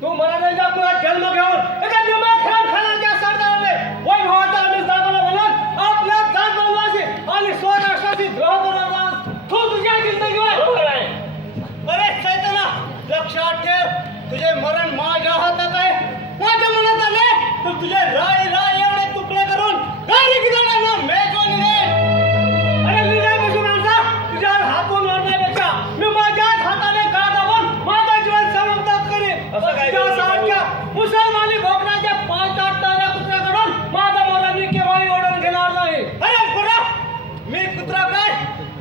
तू मला नाही जा तुला जन्म घेऊन एका दिमाग खराब खाण्याच्या सरदाराने वय भावाचा आम्ही दाखवला म्हणून आपल्या जात बनवायची आणि स्वराष्ट्राची द्रोह करणार तू तुझ्या जिंदगीवर बरोबर आहे. अरे चैतन्य लक्षात ठेव तुझे मरण माझ्या हातात आहे. माझ्या मनात आले तर तुझे राय राय एवढे तुकडे करून गाडी किनाऱ्यांना मेजून नेईन. अरे लिहिल्यापासून माणसा तुझ्या हातून लढण्यापेक्षा मी माझ्याच हाताने गाड दाबून माझं जीवन समाप्त करेन. त्यासारख्या मुसलमानी भोकराच्या 5-8 ताऱ्या कुत्र्याकडून माझा मला मी केव्हाही ओढून घेणार नाही. अरे कुत्रा मी कुत्रा काय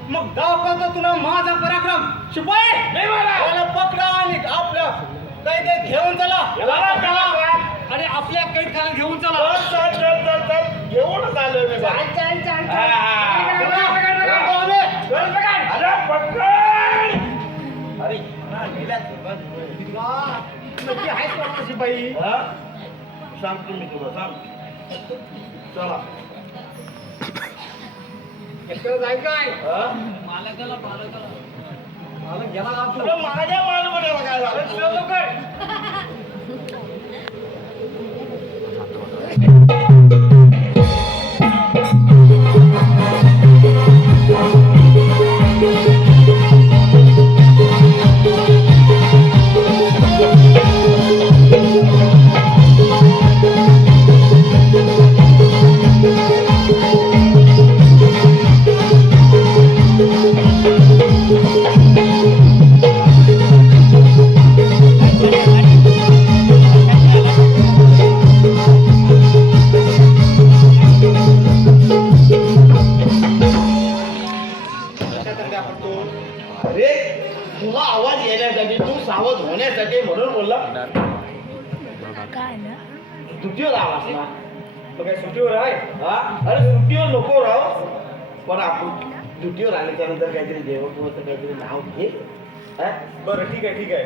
मग दाखवतो तुला माझा पराक्रम. शिपाई मला पकडा आणि आपल्या कैदेत घेऊन चला आणि आपल्या कैदखान्यात घेऊन चला. चल चल चल चल घेऊनच आलोय मी. अरे नक्की आहेच वाटतं शिपाई. सांगतो मी तुला सांग. चला एकटं जाय काय मालकाला मालक गेला माझ्या मालकाला काय झालं काय. सुट्टीवर आलास ना. सुट्टीवर आहे. अरे सुट्टीवर नको राव पण आपण ड्युटीवर आल्याच्यानंतर काहीतरी देवत्वाचं काहीतरी नाव घे. हा? बरं ठीक आहे ठीक आहे.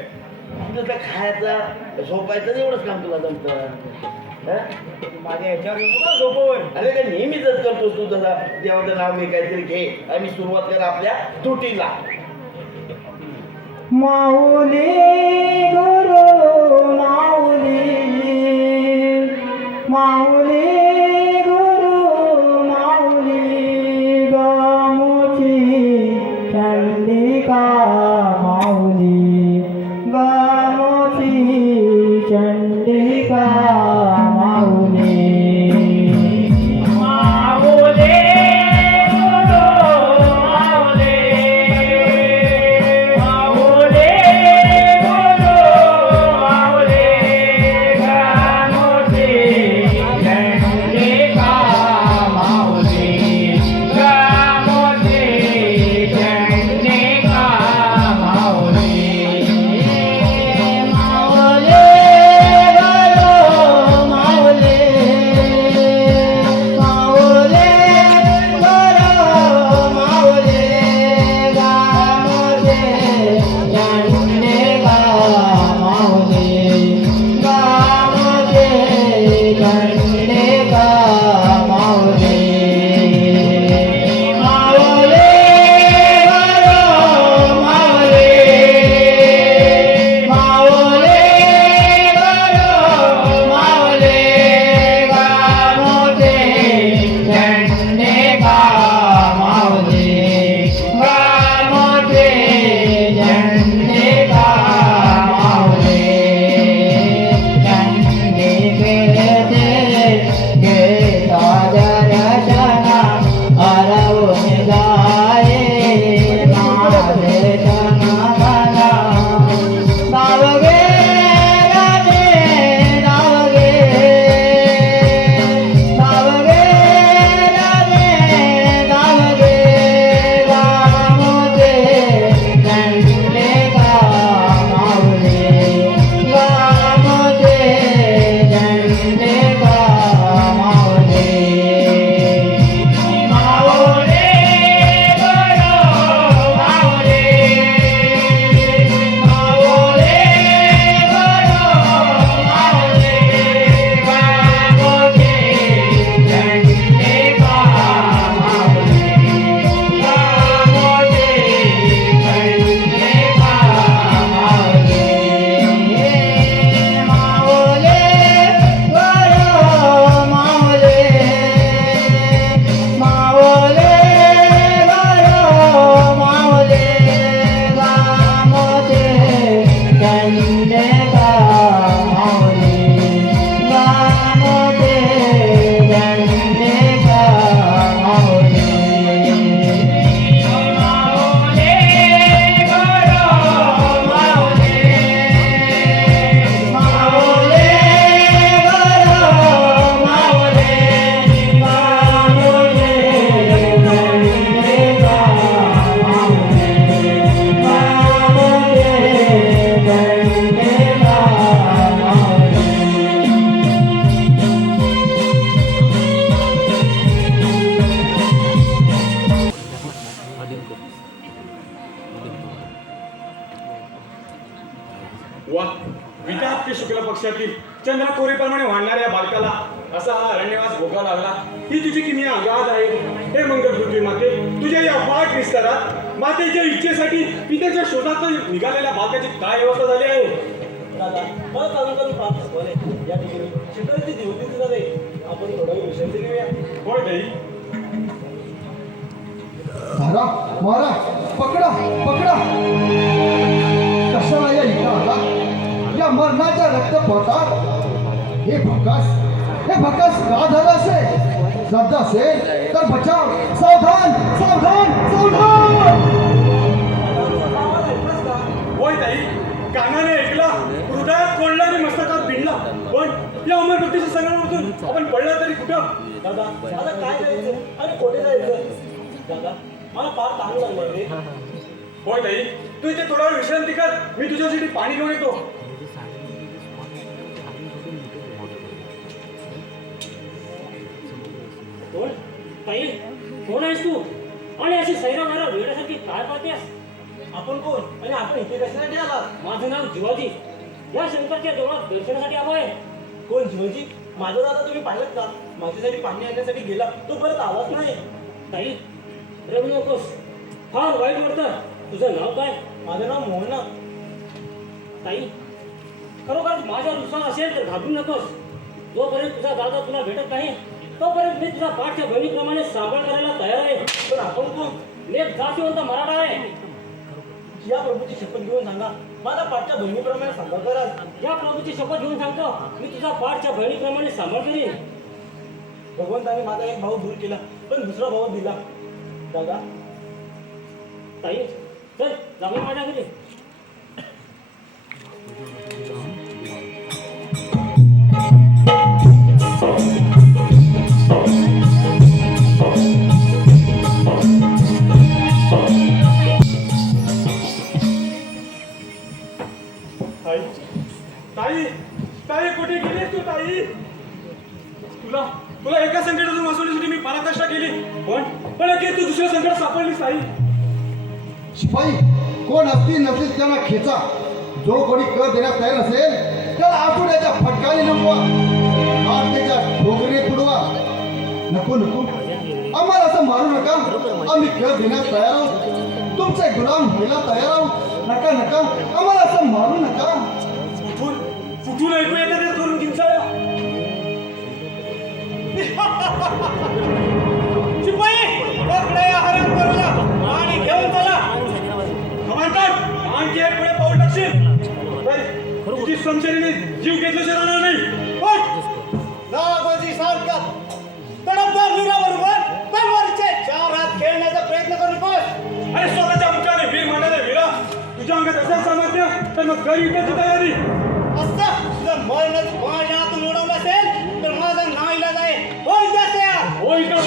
तुझं खायचा झोपायचं एवढंच काम तुला जमतं. हा? माझ्या ह्याच्यावर येऊ नका झोपवर. अरे काय नेहमीच करतोस तू तसा. देवाचं नाव घे काहीतरी घे आणि सुरुवात कर आपल्या ड्युटीला. माऊली गुरु माऊली माऊली गुरु माऊली गामुची चंडिका माऊली गामुची चंडिका माऊली माऊली गुरु माऊली वा विद्यार्थी शुक्ल पक्षातील चंद्र कोरीप्रमाणे वाढणाऱ्या बालकाला असा हा अरण्यवास भोगा लागला. ही तुझी किती आघात आहे. हे मंगल पृथ्वी माते, तुझ्या या वाट विस्तारात मातेच्या इच्छेसाठी पित्याच्या शोधात निघालेल्या बालकाची काय व्यवस्था झाली आहे. दादा मला चालू करून प्राप्त झाले या ठिकाणी शिकवण्याची देवती झाले. आपण थोडा विश्रांती घेऊया. होय ताई. धरा मारा पकडा पकडा. कशाला या इथं आला या मरणाच्या रक्तपोटात. हे भकास का झालं असेल. शब्द असेल तर बचाव. सावधान सावधान सावधान. होय ताई, कानाने ऐकला, हृदयात कोळला आणि मस्तकात भिडला. पण या अमरभक्तीच्या संग्रामातून आपण पडला तरी कुठं. दादा आता काय करायचं आणि कुठे जायचं. दादा मला फार ताण लागलं रे. होय ताई, तू इथे थोडा वेळ विश्रांती कर. मी तुझ्यासाठी पाणी घेऊन येतो. कोण ताई कोण आहेस तू. आणि अशी सैरावैरा वेड्यासारखी काय पाहतेस? आपण कोण आणि आपण इथे कशासाठी आलात? माझं नाव जिवाजी. या शंकरच्या देवळात दर्शनासाठी आलो आहे. कोण जीवजी? माझा दादा तुम्ही पाहिलं का? माझ्यासाठी पाणी आणण्यासाठी गेला, तो परत आलाच नाही. ताई रडू नकोस, फार वाईट वाटतं. तुझं नाव काय? माझं नाव मोहना. ताई खरोखर माझ्या नुकसान असेल तर घाबरू नकोस. जोपर्यंत तुझा दादा तुला भेटत नाही तोपर्यंत मी तुझा पाठच्या बहिणीप्रमाणे सांभाळ करायला तयार आहे. पण आपण कोण? मी एक जातीवंत मराठा आहे. या प्रभूची शपथ घेऊन सांगा, माझा पाठच्या बहिणीप्रमाणे सांभाळ करा. या प्रभूची शपथ घेऊन सांगतो, मी तुझा पाठच्या बहिणीप्रमाणे सांभाळ करीन. भगवंताने माझा एक भाऊ दूर केला, पण दुसरा भाऊ दिला. दादा ताई चल जाऊया माझ्या घरी. ताई ताई ताई कुठे गेलीस तू ताई? तुला तुला एका संकटातून वाचवण्यासाठी मी पराकाष्ठा केली, पण अखेर तू दुसऱ्या संकटात सापडलीस ताई. शिपाई कोण असतील नसतील त्यांना खेचा. जो कोणी कर देण्यास तयार असेल त्याला आठवड्याच्या फटकाने नमवा, त्याच्या ठोकरीने पुडवा. नको नको आम्हाला असं मारू नका. आम्ही कर देण्यास तयार आहोत, तुमचे गुलाम व्हायला तयार आहोत. नका नका आम्हाला असं मारू नका. कुठून ऐकू येतं ते करून किंचाळ्या. शिपाई पकडा या हरामखोराला आणि घेऊन चला. कमांडर आणखी एक पुढे पाऊल टाकशील तर तुझी समशेरीने जीव घेतल्याशिवाय राहणार नाही. नागोजी सारख्यात तडफदार वीराबरोबर तलवारीचे 4 हात खेळण्याचा प्रयत्न करू नकोस. अरे स्वतःच्या मुखाने वीर म्हणणारे वीरा, तुझ्या अंगात असेल सामर्थ्य तर मग घरी युद्धाची तयारी. असं तुझं मरणच माझ्या हातून उडवलं असेल तर माझा नाईलाज आहे. होय जात्या होय का?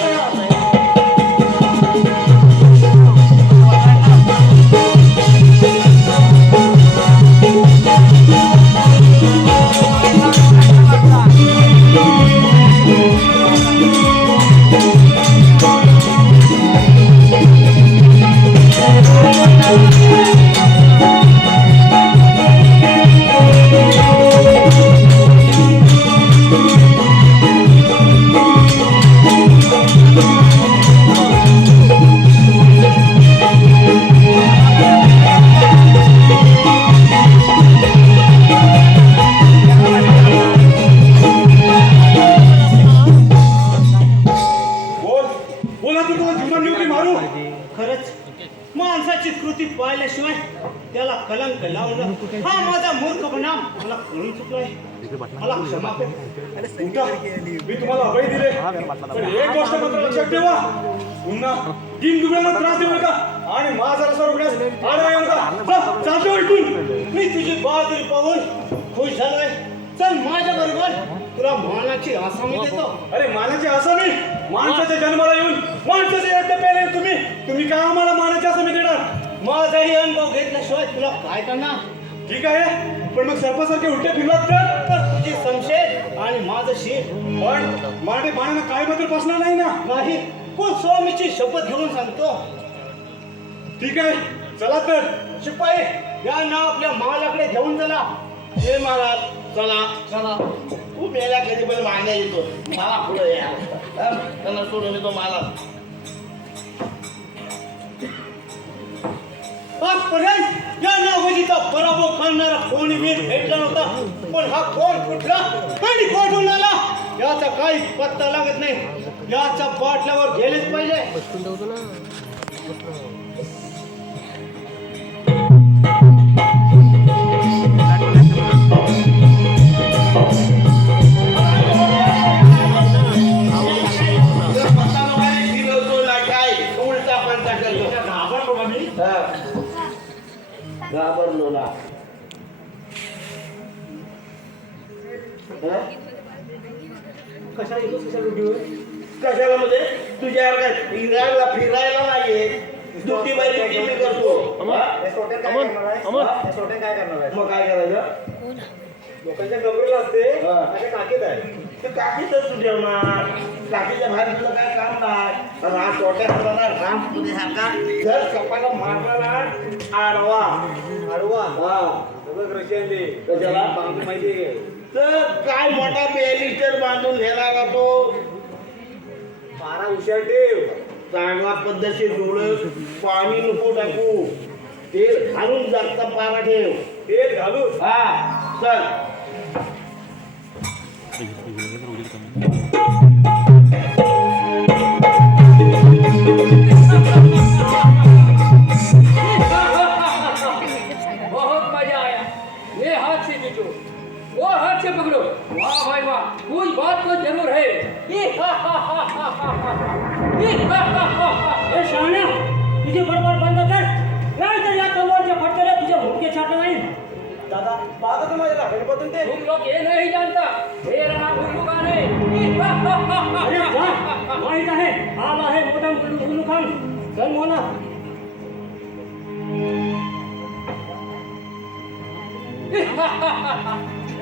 खरंच माणसाची कृती पाहिल्याशिवाय त्याला कलंक लावणं हा माझा मूर्खपणा मला कळून चुकलाय. मला क्षमा कर. मी तुम्हाला अभय दिले, पण एक गोष्ट मात्र लक्षात ठेवा, पुन्हा 3 दुबळ्यांना त्रास देऊ नका आणि माझा रसा रोखण्यास आडवा येऊ नका. चालतो ऐकून. मी तुझी बहादुरी पाहून खुश झालोय. चल माझ्या बरोबर, तुला मानाची आसामी देतो. अरे मानाची आसामी? माणसाच्या जन्माला येऊन माणसाचे रक्त प्यायले तुम्ही काय आम्हाला मानाची आसामी देणार? माझाही अनुभव घेतल्याशिवाय तुला काय करणार? ठीक आहे, पण मग सर्पासारखे उलटे फिरलात तर तुझी संशय आणि माझं शीर. पण मराठी बाणांना काय बदल पासणार नाही ना? नाही, कोण स्वामीची शपथ घेऊन सांगतो. ठीक आहे, चला तर. शिपाई यांना आपल्या मालाकडे घेऊन चला. हे महाराज चला चला. तू मेल्या कधी पण मागण्या येतो, मला पुढे या. त्यांना सोडून येतो मला. आजपर्यंत या नागोजीचा पराभव करणारा कोणी वीर भेटला नव्हता, पण हा कोण कुठला आणि कोठून आला याचा काही पत्ता लागत नाही. याच्या बाटल्यावर गेलेच पाहिजे. घाबरलो ना. कशाला म्हणजे तुझ्या फिरायला नाहीये. दुटी बारी मी करतो. मग काय करायचं? लोकांच्या गबरूला असते, माझ्या काकीत आहे. ते काकीतच तू ठेवणार काकीच्या बाहेर तुला काय काम नाही आणि हा छोट्या हाताला राम तुझ्यासारखा जर कपाला मारला ना आडवा हा कशाला माहिती तर काय मोठा बेलिस्टर बांधून घेणार तो पारा हुशार ठेव चांगला पद्धतशीर डोळं पाणी नको टाकू तेल घालून जागता पारा ठेव तेल घालू हा चल बहुत मजा आया ये हाथ से खींचो वो हाथ से पकड़ो वाह भाई वाह कोई बात तो जरूर है ए शहाण्या तुझे बरोबर बंद कर नाही तर या तलवारच्या फटक्याला तुझे भुमके छाटले नाही दादा पाहता तर माझ्या गणपतून ते तुम लोग ये नहीं जानता मेरा नाम गुलुखान है अरे वाह माहित आहे आला आहे मोठा गुलू खान चल मोना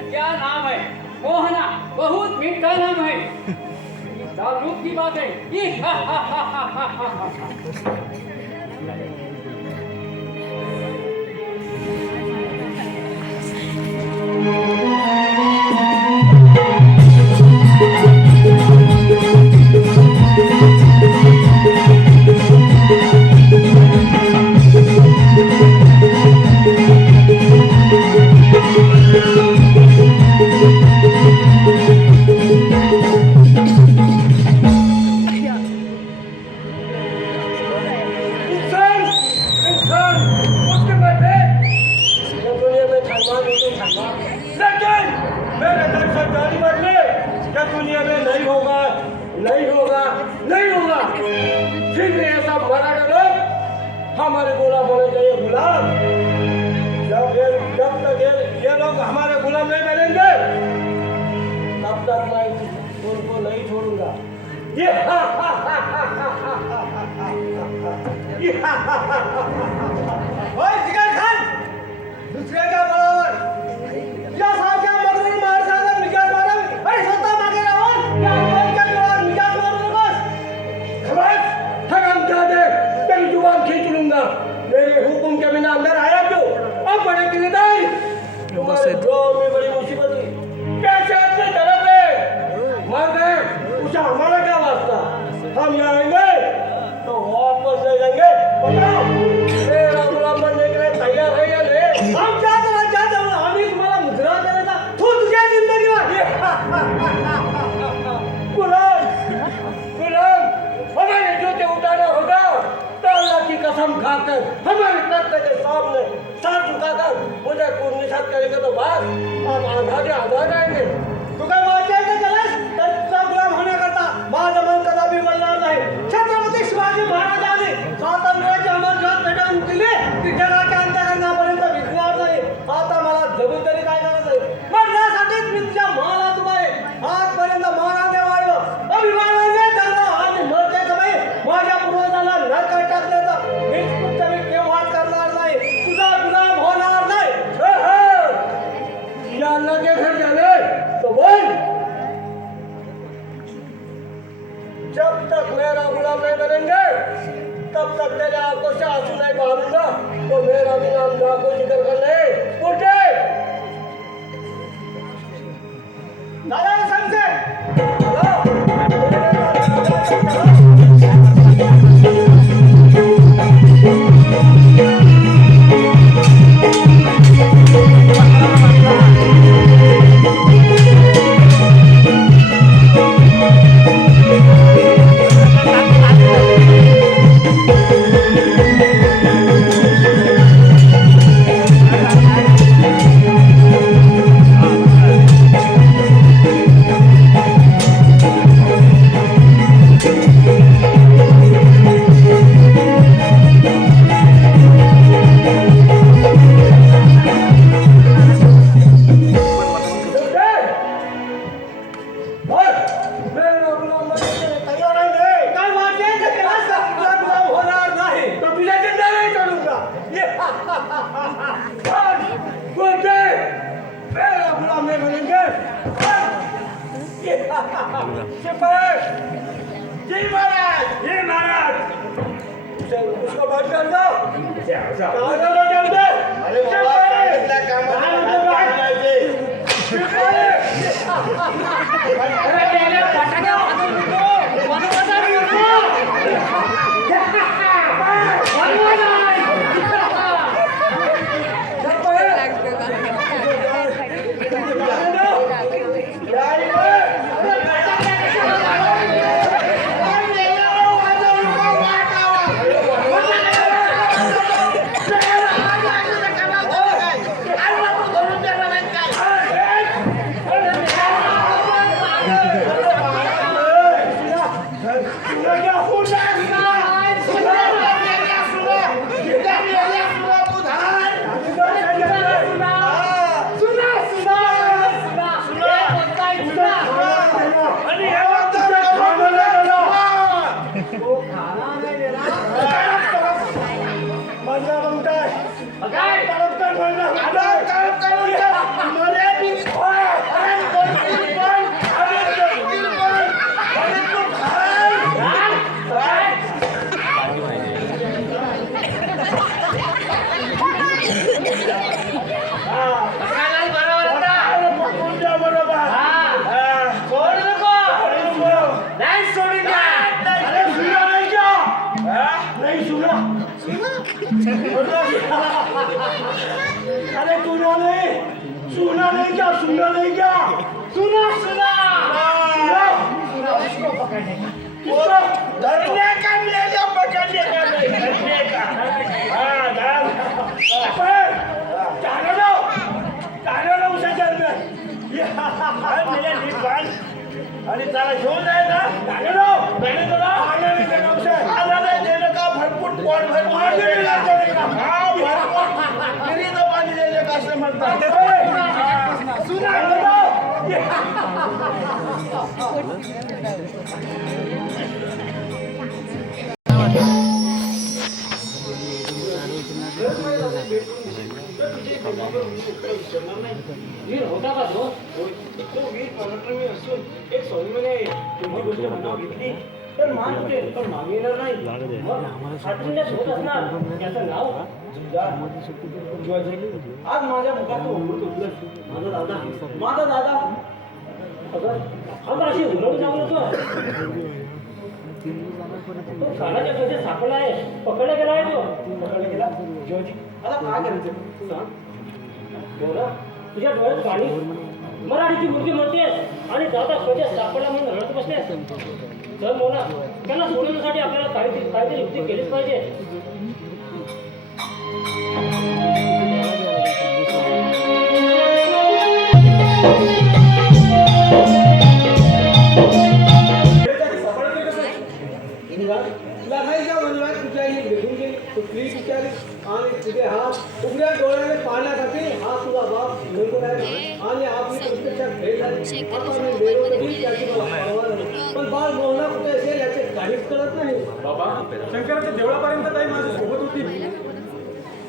क्या नाम है मोहना बहुत मीठा नाम है ताल्लुक की बात है मेरे दर्शक जारी बदले क्या दुनिया में नहीं होगा नहीं होगा नहीं होगा फिर भी ऐसा मरा डालो हमारे गुलाम होने चाहिए गुलाम जब तक ये लोग हमारे गुलाम नहीं बनेंगे तब तक मैं उनको नहीं छोड़ूंगा ओए जिगर खान दुसऱ्या का बरोबर या सारख्या मगरीने महाराजांना मिजाज मारा अरे स्वतः मागे राहून या अंगाच्या जोरावर मिजाज मारू नकोस खबरदार हराम जादे तेरी जुबान खींच लूंगा मेरे हुक्म के बिना अंदर आया क्यों अब बड़े किरदार तुम्हारे गांव में बड़ी मुसीबत हुई कैसे अपने तरफ है मर गए उससे हमारा क्या वास्ता हम यहाँ आएंगे तो वापस ले जाएंगे बताओ मेरा गुलाम बनने के लिए तैयार है या नहीं हम चाहते हैं आम्ही तुम्हाला मुद्रा करायचा तू तुझ्या जिंदगीवर गुलाम गुलाम हमारे जूते उतारना होगा तो अल्लाह की कसम खाकर हमारे तख्त के सामने सर झुकाकर मुझे खून निषाद करेंगे तो बस हम आजाद आएंगे तू काय वाचायचं केलंस तर तुझा गुलाम होण्याकरता माझं मन कदापि बोलणार नाही छत्रपती शिवाजी महाराजांनी स्वातंत्र्याची अमर ज्योत पेटवून दिली ती जगाच्या अंत्यकरणापर्यंत विसरणार नाही आता मला जबाबदारी काय करायचं आहे पण यासाठीच मी तुझ्या महालात उभा आहे आजपर्यंत महाराने वाढलं अभिमानाने जगलं आणि मरते का बाई माझ्या पूर्वजांना नरकात टाकल्याचं निष्कृत्य मी केव्हाच करणार नाही तुझा गुलाम होणार नाही या अल्लाह के घर जाने तो बोल शिपाई जी महाराज जी महाराज उसको बात कर दो अरे बाबा सांगितल्या कामाला लागायचे अरे सुना नहीं क्या सुना धरने का ले लिया पकड़ने का नहीं धरने का हाँ चालो उसे चल में मेरे निशान आणि त्याला घेऊन जायचा चालो मैंने तो आने नहीं देगा उसे आने नहीं देने का भरपूर पोट भर आने नहीं देने का हाँ भरपूर मेरी तो पानी देने का से मरता सुना वीर होता का तो वीर पराक्रमी असून एक स्वामीने तुम्ही गोष्ट म्हणावं घेतली तर मान होते पण मागे येणार नाही मग खात्रीने होत असणार त्याचं नाव आज माझ्या मुखात अमृत उठलं माझा दादा अगं अशी उलट जाऊ नको तो कानाच्या मध्ये सापडला आहे पकडला गेला आहे तो पकडला गेला जीवाजी आता काय करायचं सांग बोला तुझ्या डोळ्यात पाणी मराठीची मुलगी म्हणतेस आणि दादा स्वतः सापडला म्हणून रडत बसतेस तर मोना त्यांना सोडवण्यासाठी आपल्याला काहीतरी युक्ती केलीच पाहिजे लढाईच्या मनवात कुठल्याही भेटून गेली कुठली विचारी आणि तुझे हात उघड्या डोळ्याने पाहण्यासाठी हा तुझा बाप निघून आहे आणि आपली प्रत्यक्षात भेट झाली आता मी देवदेवी त्याची मला परवा नाही पण बाळ मोहना कुठे असेल याचे काहीच कळत नाही बाबा शंकराच्या देवळापर्यंत ताई माझ्या सोबत होती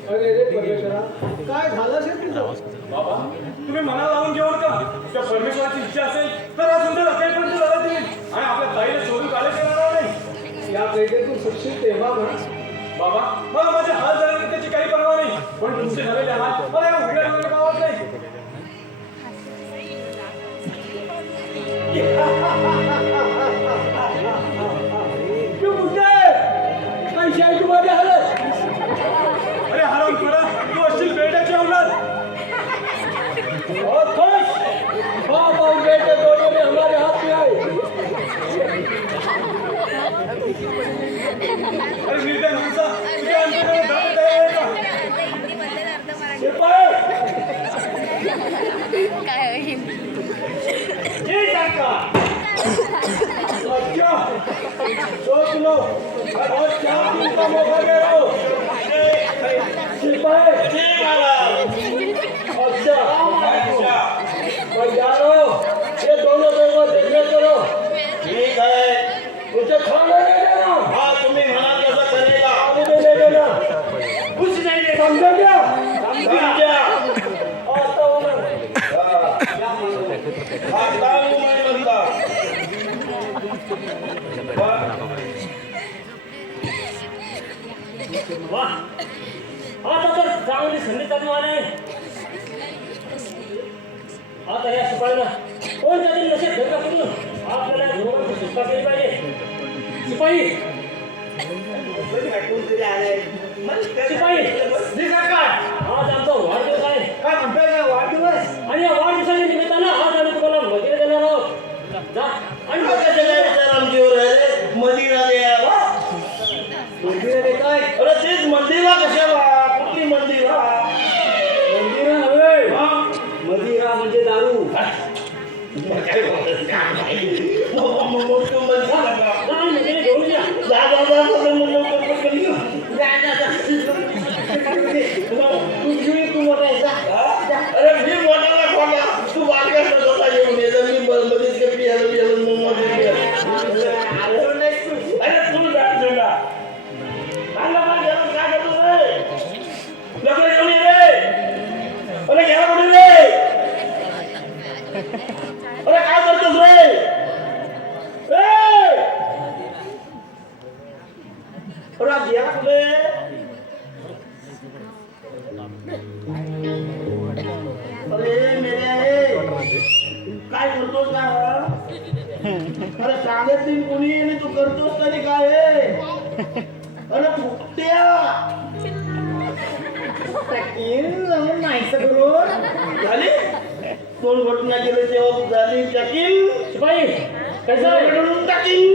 अरे रे परमेश्वरा काय झालं असेल तुझं बाबा तुम्ही मनाला लावून घेऊ नका त्या परमेश्वराची इच्छा असेल तर हा सुंदर अखेरपर्यंत लढत येईल आणि आपल्या ताईला सोडून काले येणार नाही या कैदेतून सुटशील तेव्हा म्हणा बाबा मला माझे हात झाले त्याची काही पर्वा नाही पण तुमचे झालेले हात मला या उघड्या डोळ्याने पावत नाही तू कुठे कशी आहे तू माझी हालत अरे हराम थोडा तू असशील बेड्याची अवलाद बहुत खुश बाप और बेटे दोनों ने हमारे हाथ में आए अरे निर्दय माणसा तुझ्या अंतराने धाड तयार आहे का शिपाई काय होईल जी सरकार अच्छा सोच लो और 4 दिन का मौका दे रहा हूं सिपाही जी अच्छा और यारो ये दोनों को देखने करो ठीक है मुझे खाना नहीं देना हाँ तुम्ही म्हणाल तसं करेगा पानी भी नहीं देना कुछ नहीं देना समझो क्या समजा आता हूं मैं हा काम मैं बंदा वा आता तर चांगली संधी चालू आहे. आता या शिपाईला कोण तरी नशेत धक्का करून आपल्याला घरोघरची सुटका केली पाहिजे. शिपाई शिपाई जी सरकार, आज आमचा वाढदिवस आहे काय म्हणताय काय वाढदिवस? आणि या वाढदिवसाच्या निमित्तानं आज आम्ही तुम्हाला मजुरी देणार आहोत. जा आणि मंदिरा देताय अरे तेच मंदिरा कशाला? कुठली मंदिरा? मंदिरा नव्हे, हा? मदिरा म्हणजे दारू. मोठं मंदिर जा आणि मजुरी घेऊन या. तू मोठा आहे, जा. अरे मी मोठ्याला खोला, तू बारक्यात स्वतः येऊन ये. मी मध्येच काही पियाला मोठे आलो नाहीस तू. अरे तू जा तुला काय करतो रे? लग्न घेऊन ये रे. अरे घ्या कुठे रे? अरे काय करतोस रे? अरे घ्या कुठे? अरे मेरे काय करतोस का? अरे सांगत नाही कोणी आणि तू करतोस तरी काय आहे? अरे फुकट्या नाहीस करून झाली दोन घटना गेले तेव्हा तू झाली टाकीन शिपाई कसं आहे? टाकीन टाकीन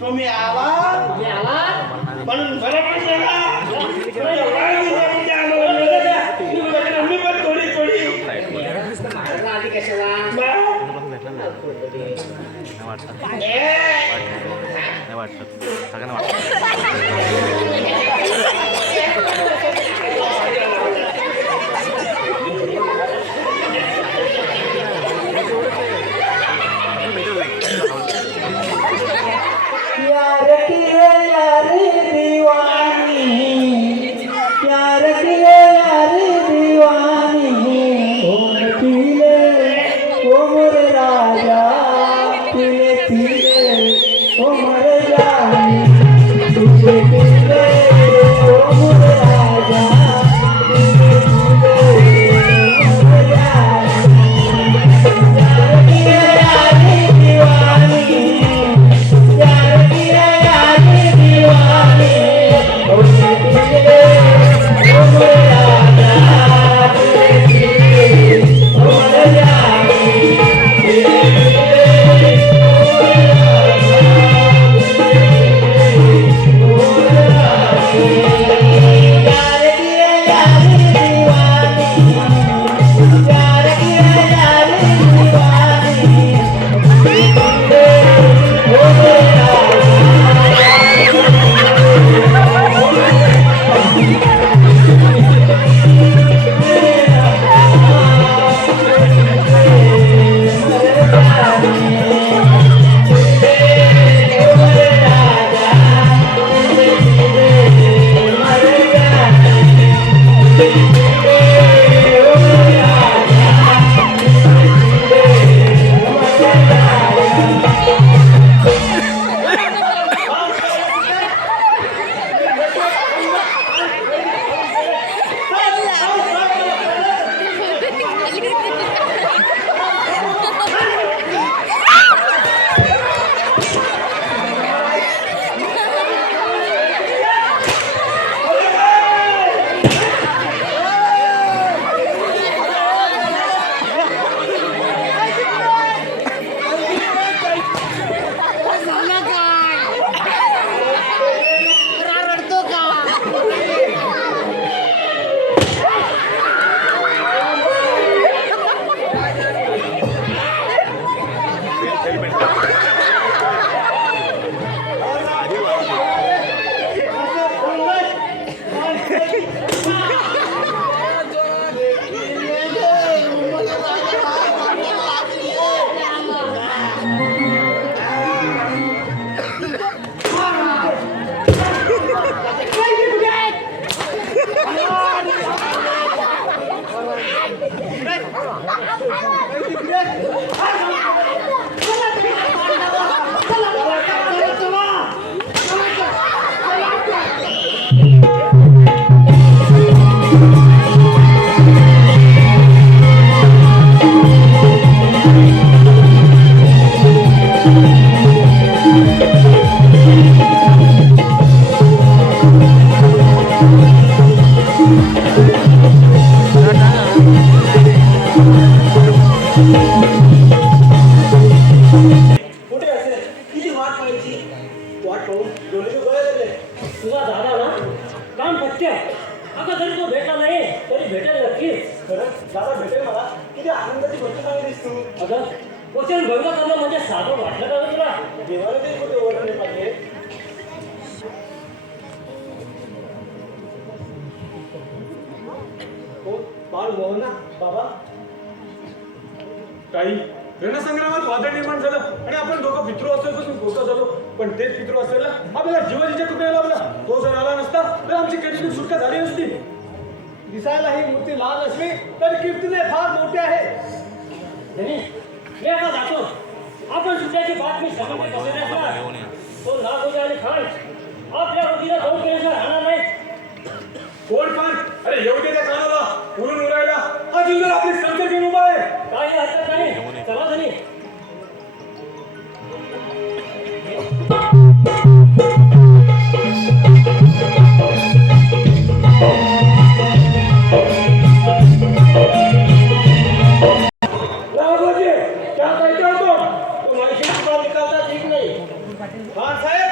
तुम्ही आला म्हणून बरोबर मी पण थोडी थोडी आधी कशाला प्यार किए यार दीवानी, प्यार किए यार दीवानी, घूम पीले ओ मोरे राजा, पीले पीले ओ मोरे रानी, पीले पीले ओ मोरे राजा, पीले पीले ओ मोरे रानी, प्यार किए यार दीवानी, प्यार किया यार दीवानी, ओ पीले ओ मोरे राजा, पीले पीले ओ मोरे रानी, पीले पीले ओ मोरे रानी, प्यार किया यार दीवानी, प्यार किया यार दीवानी, पीले ओ मोरे सत्य आता जरी तो भेटला नाही तरी भेटेल नक्कीच. खरंच दादा भेटेल मला. किती आनंदाची गोष्ट सांगितलीस तू. अगं वचन भंग करणं म्हणजे साधं वाटलं का गं तुला? देवाला तरी कुठे वर नाही पाहिजे. बाळ मोहन ना बाबा काही रणसंग्रामात वादळ निर्माण झालं आणि आपण दोघं पितृ असेलपासून गोष्ट झालो. पण तेच पितृ असलेला आपल्याला जीवाजीच्या तुकड्या लावला. तो जर आला नसता तर आमची कधी सुटका झाली नसती. दिसायला ही मूर्ती लहान असली तर कीर्तीने फार मोठी आहे. धनी मी आता जातो. आपण सुट्याची बातमी समजली कसं असणार. तो नागोजी आणि खान आपल्या वतीला जाऊन केल्याशिवाय राहणार नाही. कोण पण अरे येऊ दे त्या कानाला उडून उरायला. अजून जर आपली संख्या घेऊन उभा आहे. काही हरकत नाही. चला धनी. राघोजी क्या कहते हो तुम? तुम्हाला शिक्षा निकालता ठीक नाही. खान साहेब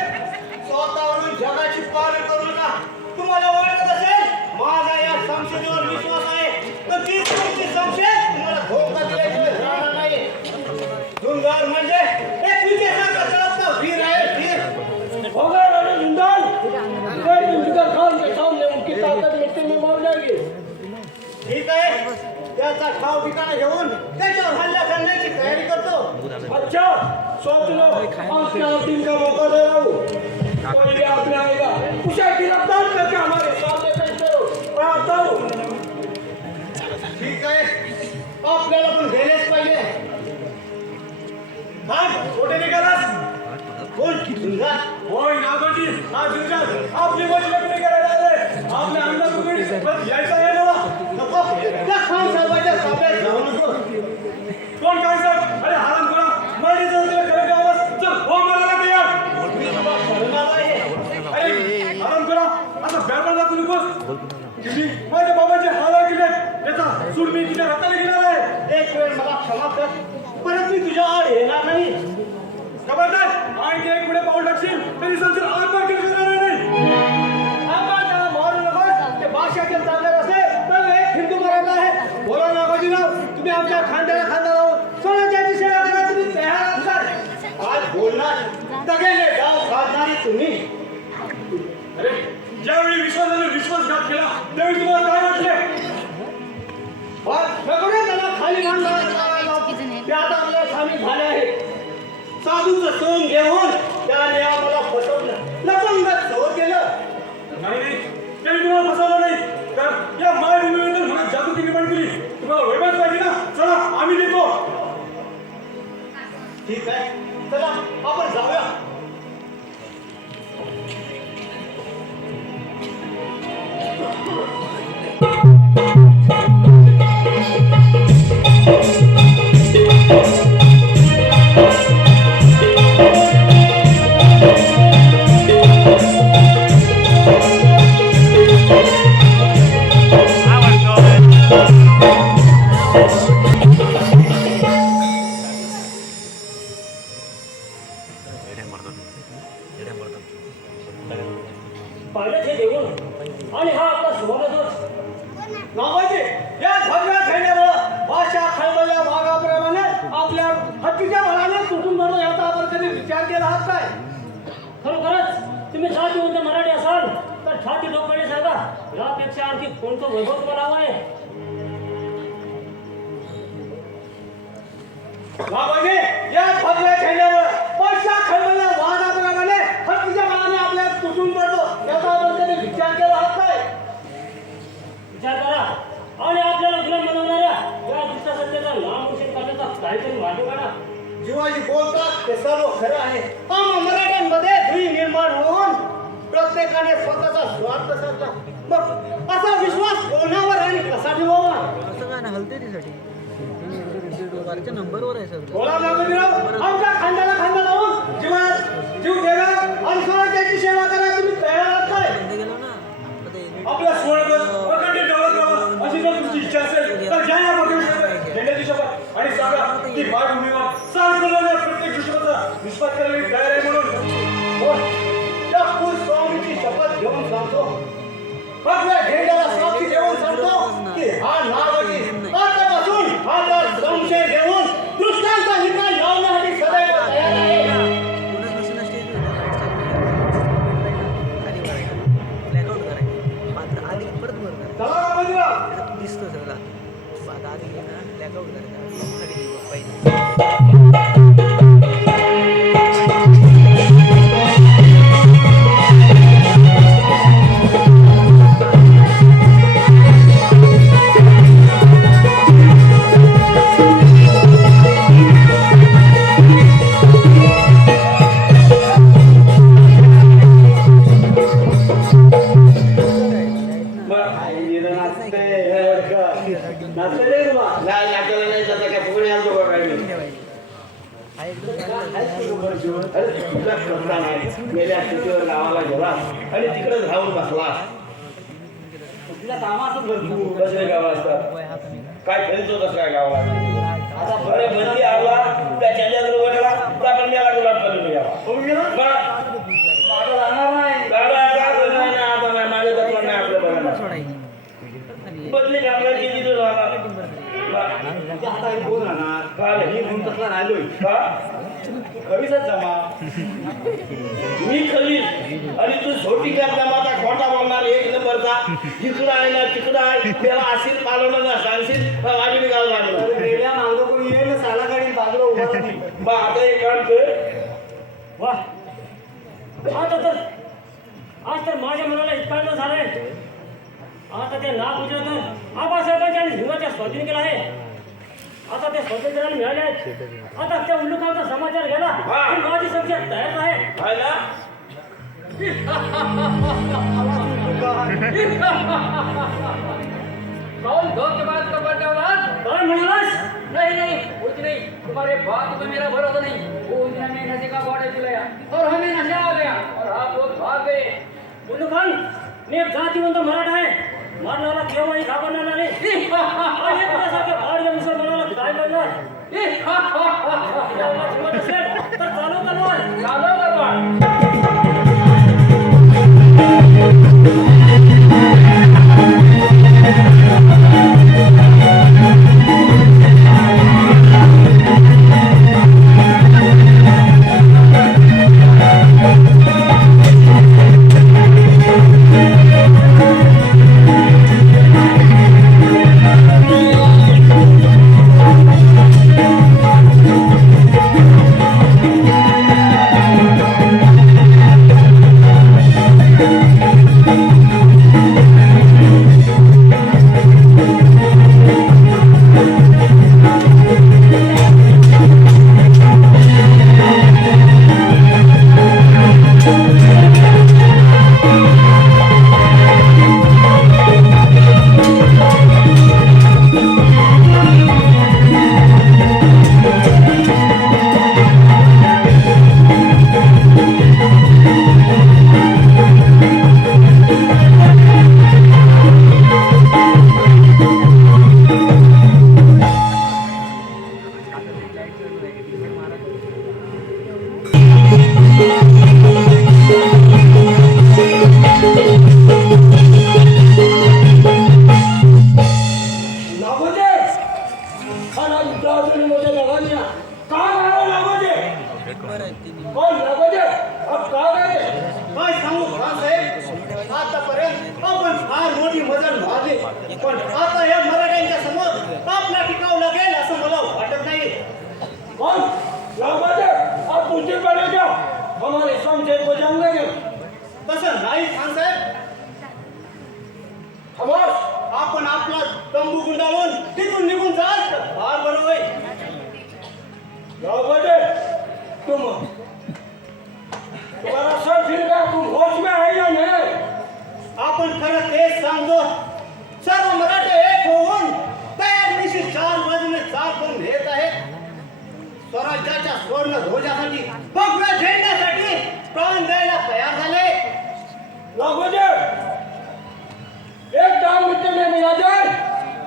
स्वतःवरून जगाची पालन करू नका. तुम्हाला वाटत असेल माझा या संशोधनावर विश्वास आहे तर ती तुमची संशय तुम्हाला धोका दिल्याशिवाय राहणार नाही. झुंजार म्हणजे एक विदेशाचा तळपता वीर आहे वीर. भोगर आणि झुंडाल जय जुल्फिकार खान के सामने उनकी ताकत मिट्टी में मिल जाएगी. ठीक आहे त्याचा ठाव ठिकाणा घेऊन त्याच्यावर हल्ला करण्याची तयारी करतो. अच्छा सोच लो आपने दिन का मौका दे रहा हूँ. कोई भी आपने आएगा उसे गिरफ्तार करके हमारे सामने पेश करो. मैं आता हूँ. ठीक आहे आपल्याला पण गेलेच पाहिजे. खान कुठे निघालास? बोल की झुंजार. होय नागोजी हा झुंजार आपली गोष्ट कुठे करायला आले? आपल्या अंगात कुठे पण यायचं आहे मला. नको त्या खान साहेबाच्या ताब्यात जाऊ नको. कोण काय सर? अरे हराम करा मराठीचं तुला खरं गावास चल हो मला तयार. मी तुला करणार आहे. अरे आराम करा आता व्यापार दाखवू नकोस. तुम्ही माझ्या बाबाचे हाल ऐकले त्याचा सूड मी तुझ्या हाताने घेणार आहे. एक वेळ मला क्षमा कर परत मी तुझ्या आड येणार नाही. खबरदार आणखी एक पुढे पाऊल टाकशील तरी संसार आत्मा केलं जाणार नाही. आपण त्याला मारू नकोस. ते बादशाहचे चालणार असेल तर एक हिंदू मराठा आहे. बोला नागोजीराव तुम्ही आमच्या खांद्याला खांदा लावून सोन्याची सेवा करा. तुम्ही तयार असाल आज बोलणार तगेले गाव साधणारी तुम्ही. अरे ज्यावेळी विश्वासाने विश्वासघात केला त्यावेळी तुम्हाला काय वाटले? सगळे त्याला खाली ते आता आपल्या सामील झाले आहे. साधूचं सोंग घेऊन त्याने आम्हाला फसवलं लपंगात चोर केलं. नाही त्यांनी तुम्हाला फसवलं नाही तर या मायभूमीबद्दल मनात जागृती निर्माण केली. तुम्हाला वैभव पाहिजे ना. चला आम्ही देतो. ठीक आहे चला आपण जाऊया. पाहिलं हे देऊन आणि हा आपला सुवर्णध्वज. नावाचे या भगव्या खेळण्यामुळं भाषा खळबळल्या वाघाप्रमाणे आपल्या हत्तीच्या बळाने तुटून पडतो याचा आपण कधी विचार केला आहात काय? खरोखरच तुम्ही जातीवंत मराठी असाल तर छाती डोक्याने सांगा यापेक्षा आणखी कोणतं वैभव तुम्हाला हवं आहे? नावाचे या भगव्या खेळण्यामुळं भाषा खळबळल्या वाघाप्रमाणे हत्तीच्या बळाने आपल्या तुटून पडतो याचा आपण कधी विचार केला आहात काय? विचार करा आणि आपल्याला गुलाम बनवणाऱ्या या दुष्ट सत्तेचा नामोशन करण्याचा काहीतरी मार्ग काढा. जीवाजी बोलतात ते सर्व खरं आहे. आम्हा मराठ्यांमध्ये दुई निर्माण होऊन प्रत्येकाने स्वतःचा स्वार्थ साधला. मग असा विश्वास कोणावर आणि कसा ठेवावा? नंबरवर आहे सर. बोला नागोजीराव आमच्या खांद्याला खांदा लावून जीव देवा आणि स्वराज्याची सेवा करा. तुम्ही तयार आहात काय? गेलो ना आपला सुवर्णध्वज अखंड डोळत राहावा अशी जर तुमची इच्छा असेल तर घ्या या मोठ्या झेंड्याची शपथ आणि सांगा की मायभूमीवर सार्वजनिक प्रत्येक दुश्मनाचा विश्वास करायला तयार आहे म्हणून. हो, त्या कुलस्वामीची शपथ घेऊन सांगतो. आता आधी ना blackout करायचं. पहिले. नाही जाता काय फुगणे आणतो का काय मी? हा एकदम अरे तुझा खर्चा नाही गेल्या स्थितीवर गावाला गेला आणि तिकडेच राहून बसला तुला कामाचं भरपूर कसं गाव असतात वय हात नाही. काय खरीच होतं काय गावात आता बरं बंदी आला त्या चंद्यात रोगला तुला पण मेला गुलाब चालू यावा हो गेला आता जाणार नाही दादा आता नाही ना आता नाही माझ्या तत्व नाही आपलं बघा सोडायची. बदली कामगार किती दिवस राहणार कोण राहणार काय मी म्हणून तसला राहिलोय का कवीचाच जमा मी खलील आणि तू छोटी कर जमाता खोटा बोलणार एक नंबरचा तिकडं आहे ना तिकडं आहे त्याला असेल पालवलं ना सांगशील आम्ही गाव लागलं रेड्या मागं कोणी येईल साला गाडी बाजूला उभा राहतील. बा आता एक काम कर वा आज तर माझ्या मनाला इतकांत झालंय. आता ते नाव गुजरात आबासाहेबांनी आणि हिंगाच्या स्वाधीन केला आहे. आता ते स्वातंत्र्याला मिळाले आहेत. आता त्या उल्लुकांचा समाचार गेला आणि माझी संख्या तयार आहे. आहे ना कौन धोखेबाज का बड़ा औलाद? काय म्हणालास? नहीं नहीं कुछ नहीं, तुम्हारे बात पे मेरा भरोसा नहीं। वो उस दिन हमें नशे का बॉर्डर चलाया और हमें नशा आ गया और आप लोग भाग गए। उल्लुखान मी एक जातीवंत मराठा आहे. मारणारा केव्हाही घाबरणार नाही. आणि तुझ्यासारख्या भाडग्या मुसलमानाला काय करणार? आपल्याला हिंमत असेल तर चालू तलवार. चालो तलवार। पण आता या मराठ्यांच्या समोर आपला टिकाव लागेल असं मला वाटत नाही. कौन लाभाजे आप पूछते पड़े क्या हमारे समझे को जान लगे तसं नाही खानसाहेब. खमोश आपण आपला तंबू गुंडाळून तिथून निघून जाल तर फार बरं होईल. लाभाजे तुम्हारा सर फिर गया तुम होश में है या नहीं आपण खरं तेच सांगतो. सर्व मराठे एक होऊन तयार निश्चित 4 बाजूने चाल करून येत आहेत. स्वराज्याच्या स्वर्ण ध्वजासाठी भगव्या झेंड्यासाठी प्राण द्यायला तयार झाले. लाभाजे एक डाल मिट्टी में मिला जाए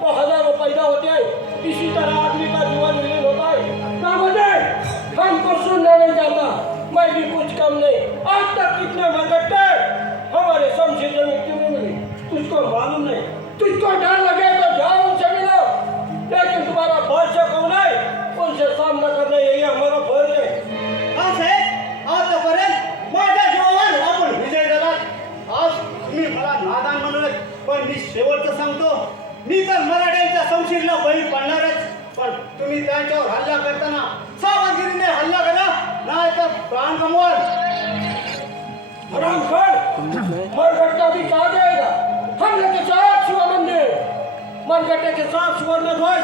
तो हजारों पैदा होते हैं इसी तरह आदमी का जीवन विलीन होता है लाभाजे हमको सुनने नहीं जाता मैं भी कुछ कम नहीं आज तक कितने मरकट्टे हमारे शमशीर जमीन क्यों नहीं मिली तुझको मालूम नहीं तुझको डर लगे तो जाओ उनसे मिलो लेकिन तुम्हारा बादशाह कौन है उनसे सामना करना यही हमारा फर्ज है खानसाहेब आतापर्यंत माझ्या जीवावर आपण विजय झाला. आज तुम्ही मला नादान म्हणत पण मी शेवटचं सांगतो मी तर मराठ्यांच्या शमशीरला बळी पडणारच. पण तुम्ही त्यांच्यावर हल्ला करताना सावधगिरीने हल्ला करा, नाही तर प्राण गमवाल. हरामखोर, मरघट का भी कहा जाएगा. हमले के साथ शिव मंदिर, मरघटे के साथ सुवर्ण ध्वज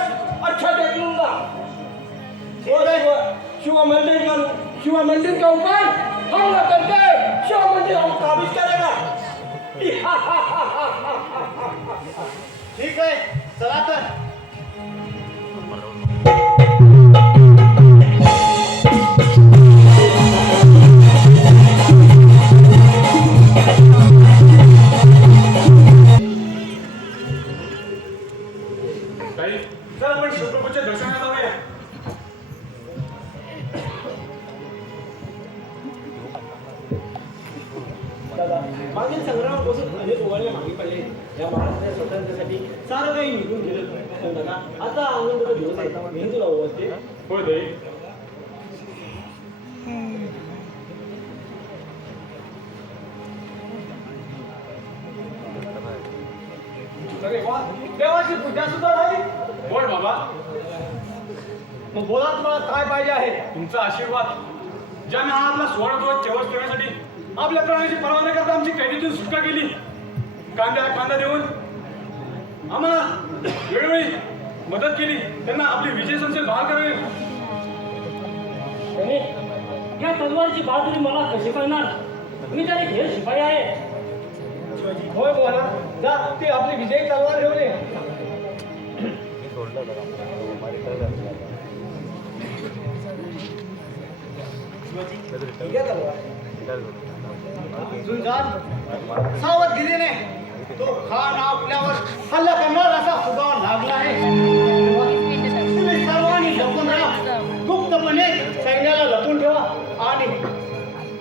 अच्छा देख लूंगा. शिव मंदिर का शिव मंदिर के ऊपर हमला करके शिव मंदिर हम काबिज करेगा. ठीक आहे, चला तर. चल आपण शिवप्रभूच्या दर्शनाला जाऊया. मागील संग्रामापासून अनेक ओवाळले मागे पडले. या महाराष्ट्राच्या स्वातंत्र्यासाठी सारं काही निघून गेलं का आता आनंदाचा दिवस आहे. मी तुला ओवाळते. होय दे. अरे वा, देवाची पूजा सुद्धा झाली. बोल बाबा, मग बोला, तुम्हाला काय पाहिजे आहे? तुमचा आशीर्वाद. ज्याने हा आपला सुवर्णध्वज चेवस ठेवण्यासाठी आपल्या प्राणाची पर्वा न करता आमची कैदीतून सुटका केली, कांद्याला कांदा देऊन आम्हाला वेळोवेळी मदत केली, त्यांना आपली विजय संचय बहाल करावे. या तलवारची बहादुरी मला कशी कळणार? मी तरी घेर शिपाई आहे. होय बोला, जा ती आपली विजयी तलवार घेऊन ये. झुंजार, सावधगिरीने तो खान आपल्यावर हल्ला करणार असा सुगाव लागला आहे. तुम्ही सर्वांनी लपून राहा, गुप्तपणे सैन्याला लपून ठेवा आणि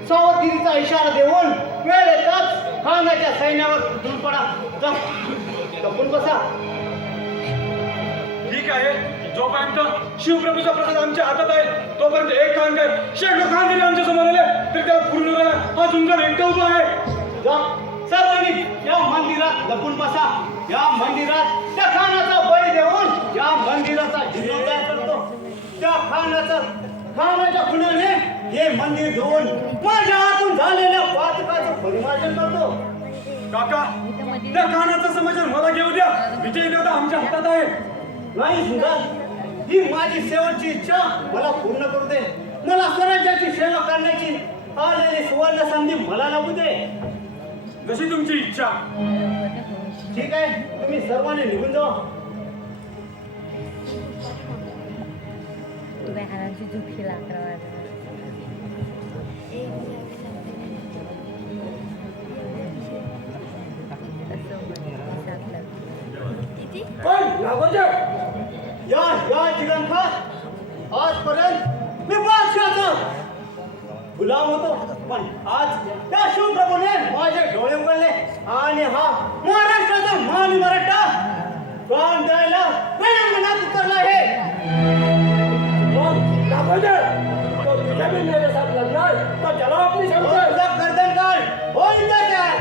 सावधगिरीचा इशारा देऊन वेळ येताच खानाच्या सैन्यावर धूळ पडा. जा, लपून बसा. ठीक आहे, जोपर्यंत शिवप्रभूचा प्रसाद आमच्या हातात आहे तोपर्यंत एक खान काय शेकडो खान जरी आमच्या समोर आले तरी त्याला पूर्ण हा झुंजार एकटा उभा आहे. जा, सर्वांनी या मंदिरात लपून बसा. या मंदिरात त्या खानाचा बळी देऊन या मंदिराचा जीर्णोद्धार करतो. त्या खानाच्या खुणाने हे मंदिर धुवून माझ्या हातून झालेल्या पातकाचं परिमार्जन करतो. काका, त्या खानाचा समाचार मला घेऊ द्या. विजयी देवता आमच्या हातात आहे. नाही सुंदर, ही माझी शेवटची इच्छा मला पूर्ण करू दे. मला स्वराज्याची सेवा करण्याची आलेली सुवर्ण संधी मला लाभू दे. जशी तुमची इच्छा. ठीक आहे, तुम्ही सर्वांनी निघून जा. उभ्या हातांची झुकी लाकडं पण नागोदर, या जिगणकार, आजपर्यंत मी बादशाहचा गुलाम होतो, पण आज त्या शिवप्रभूने माझे डोळे उघडले आणि हा महाराष्ट्राचा महान मराठा प्राण द्यायला रणांगणात उतरला आहे. नागोदर, तो तुझे भी मेरे साथ लड़ना है तो चलो अपनी समझ. गर्दन काढ, हो इथं काय.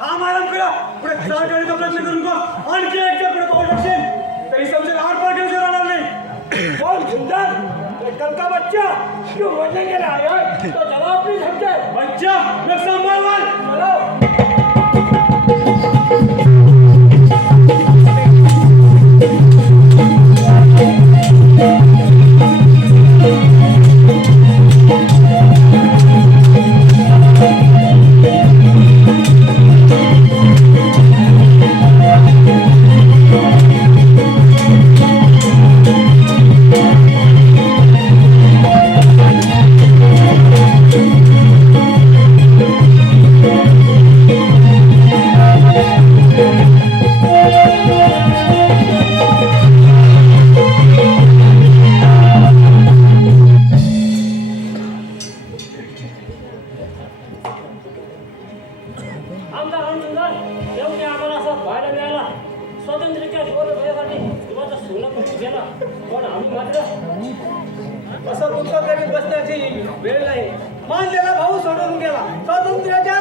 हा मालम करा पुढे सहकार्याचा प्रयत्न करू नका. आणखी एकदा पुढे पाऊल टाकशील तरी समजेल आठ पार घेऊ राहणार नाही. बोल सुंदर, कल का बच्चा क्यों मरने के लिए आया है? तो चलो अपनी समझे. बच्चा मैं संभाल चलो. आमदार रणसुंदर शेवटी आम्हाला असा पाहायला मिळाला. स्वातंत्र्याच्या जीवनासाठी तुमचं सोनं कुठे गेला, पण आम्ही मात्र असं दुःख करीत बसण्याची वेळ नाही. मानलेला भाऊ सोडून गेला. स्वातंत्र्याच्या